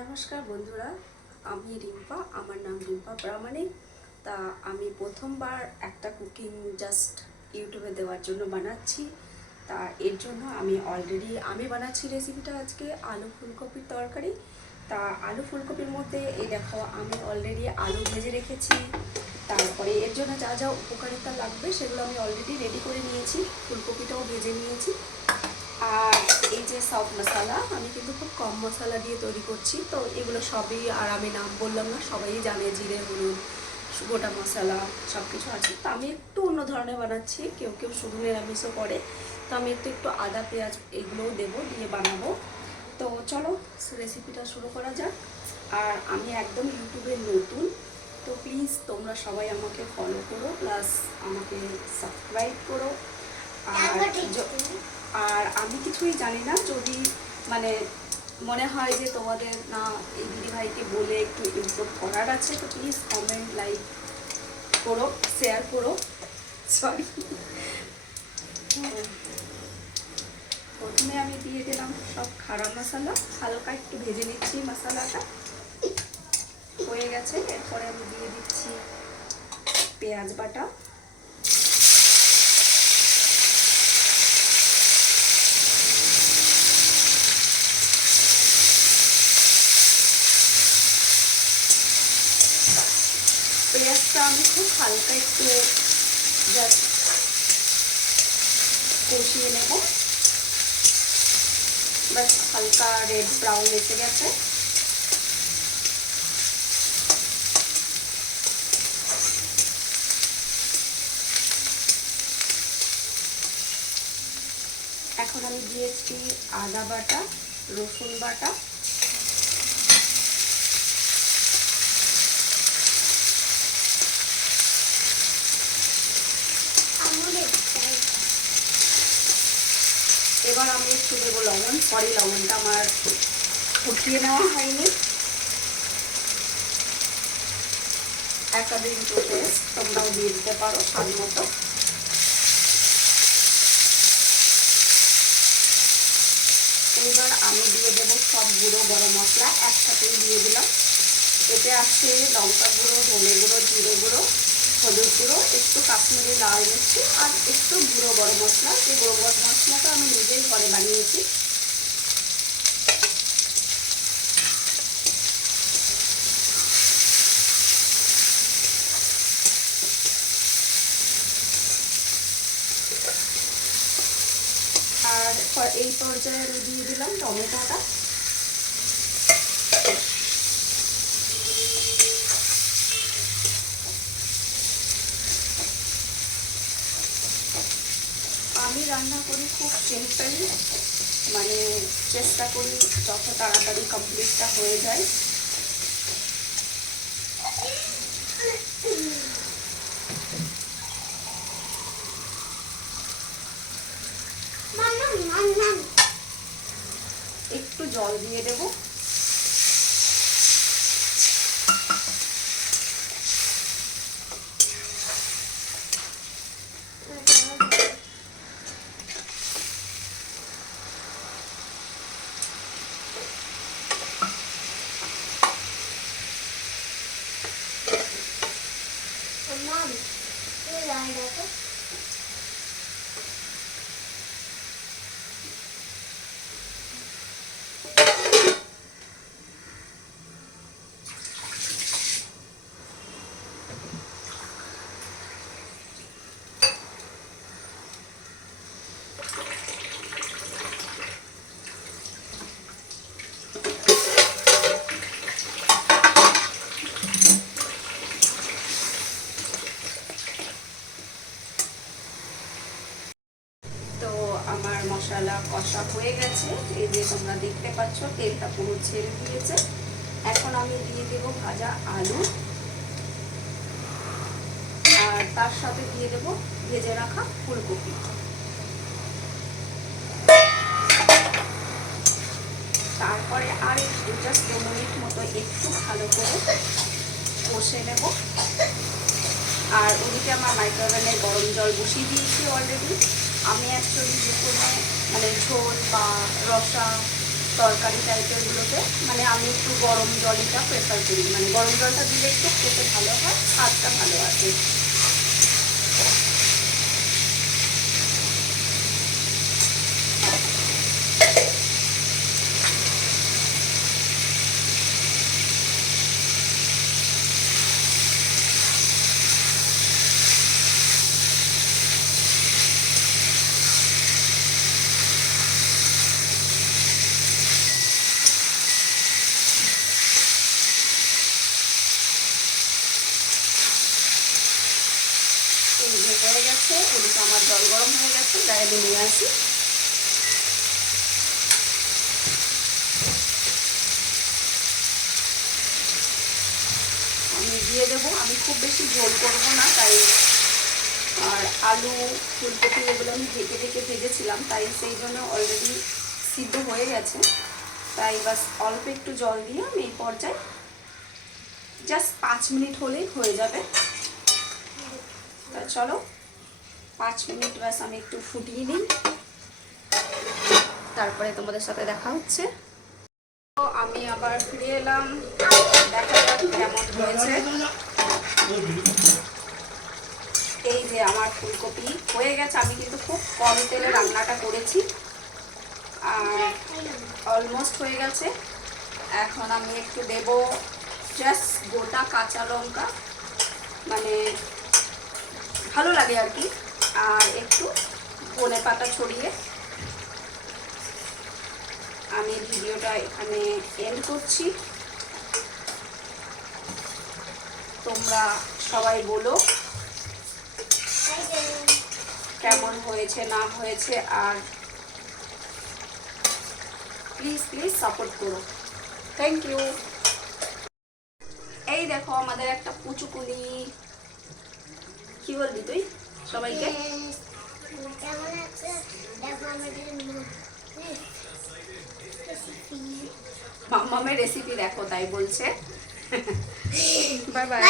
নমস্কার বন্ধুরা, আমি রিম্পা। আমার নাম রিম্পা প্রামাণিক। তা আমি প্রথমবার একটা কুকিং জাস্ট ইউটিউবে দেওয়ার জন্য বানাচ্ছি। তা এর জন্য আমি বানাচ্ছি রেসিপিটা আজকে আলু ফুলকপির তরকারি। তা আলু ফুলকপির মধ্যে এই দেখো আমি অলরেডি আলু ভেজে রেখেছি। তারপরে এর জন্য যা যা উপকারিতা লাগবে সেগুলো আমি অলরেডি রেডি করে নিয়েছি। ফুলকপিটাও ভেজে নিয়েছি। আর এই যে সব মশলা আমি কিন্তু খুব কম মশলা দিয়ে তৈরি করছি। তো এগুলো সবই আর আমি নাম বললাম না, সবাই জানে জিরে হলুদ গোটা মশলা সব কিছু আছে। তো আমি একটু অন্য ধরনের বানাচ্ছি, কেউ কেউ শুধু নিরামিষও করে। তো আমি একটু আদা পেঁয়াজ এগুলোও দেবো, দিয়ে বানাবো। তো চলো রেসিপিটা শুরু করা যাক। আর আমি একদম ইউটিউবে নতুন, তো প্লিজ তোমরা সবাই আমাকে ফলো করো, প্লাস আমাকে সাবস্ক্রাইব করো। আর আমি কিছুই জানি না, যদি মানে মনে হয় যে তোমাদের না এই দিদিভাইকে বলে একটু ইমপ্রুভ করার আছে, তো প্লিজ কমেন্ট লাইক করো, শেয়ার করো। সরি, প্রথমে আমি দিয়ে দিলাম সব খাড়া মশলা, হালকা একটু ভেজে নিচ্ছি। মশলাটা হয়ে গেছে, এরপরে আমি দিয়ে দিচ্ছি পেঁয়াজ বাটা। পেঁয়াজটা আমি খুব হালকা একটু জাস্ট কষিয়ে নেব। বাস হালকা রেড ব্রাউন এসে গেছে। এখন আমি দিয়েছি আদা বাটা, রসুন বাটা, এবার আমি একটু দেবো লবণ। সরি, লবণটা আমার ফুটিয়ে নেওয়া হয়নি। একাধিক টেস্ট তোমরাও দিয়ে দিতে পারো স্বাদ মতো। এবার আমি দিয়ে দেবো সব গুঁড়ো গরম মশলা একসাথেই দিয়ে দিলাম। এতে আছে লঙ্কা গুঁড়ো, ধনে গুঁড়ো, জিরে গুঁড়ো, হলুদ গুঁড়ো, একটু কাশ্মীরি লাল মির্চি আর একটু গুঁড়ো গরম মশলা। এই গুঁড়ো গরম মশলাটা আমি নিজেই ঘরে বানিয়েছি। আর এই পর্যায়ে আমি দিয়ে দিলাম টমেটোটা। আমি রান্না করি খুব সিম্পল, মানে চেষ্টা করি যত তাড়াতাড়ি কমপ্লিটটা হয়ে যায়। একটু জল দিয়ে দেবো। আমার মশলা কষা হয়ে গেছে, এই যে তোমরা দেখতে পাচ্ছ তেলটা পুরো ছেড়ে দিয়েছে। এখন আমি দিয়ে দেব ভাজা আলু, আর তার সাথে দিয়ে দেব ভেজে রাখা ফুলকপি। তারপরে আর একটু জাস্ট 2 মিনিট মতো একটু ভালো করে কষে নেব। আর ওদিকে আমার মাইক্রোওভেনে গরম জল বসিয়ে দিয়েছি অলরেডি। আমি অ্যাকচুয়ালি যে কোনো মানে ঝোল বা রসা তরকারি টাইপেরগুলোতে মানে আমি একটু গরম জলটা প্রেফার করি, মানে গরম জলটা দিলে একটু খেতে ভালো হয়, স্বাদটা ভালো আসে। হয়ে গেছে, ওদিকে আমার জল গরম হয়ে গেছে, গায়ে নিয়ে আসি। আমি দিয়ে দেবো, আমি খুব বেশি ঝোল করবো না তাই, আর আলু ফুলকপি এগুলো আমি ঢেকে ভেজেছিলাম তাই সেই জন্য অলরেডি সিদ্ধ হয়ে গেছে, তাই বাস অল্প একটু জল দিয়ে আমি এই পর্যায়ে জাস্ট 5 মিনিট হলেই হয়ে যাবে। তা চলো 5 মিনিট বাস আমি একটু ফুটিয়ে নিই, তারপরে তোমাদের সাথে দেখা হচ্ছে। তো আমি আবার ফিরে এলাম, দেখা যাক কেমন হয়েছে। এই যে আমার ফুলকপি হয়ে গেছে, আমি কিন্তু খুব কম তেলে রান্নাটা করেছি আর অলমোস্ট হয়ে গেছে। এখন আমি একটু দেব জাস্ট গোটা কাঁচা লঙ্কা, মানে ভালো লাগে আর কি, আর একটু ধনে পাতা ছড়িয়ে আমি ভিডিওটা এখানে এন্ড করছি। তোমরা সবাই বলো কেমন হয়েছে না হয়েছে, আর প্লিজ সাপোর্ট করো। Thank you. এই দেখো আমাদের একটা পুচুকুনি, কি বলবি তুই সবাইকে? মাম্মামের রেসিপি দেখো তাই বলছে। Bye bye.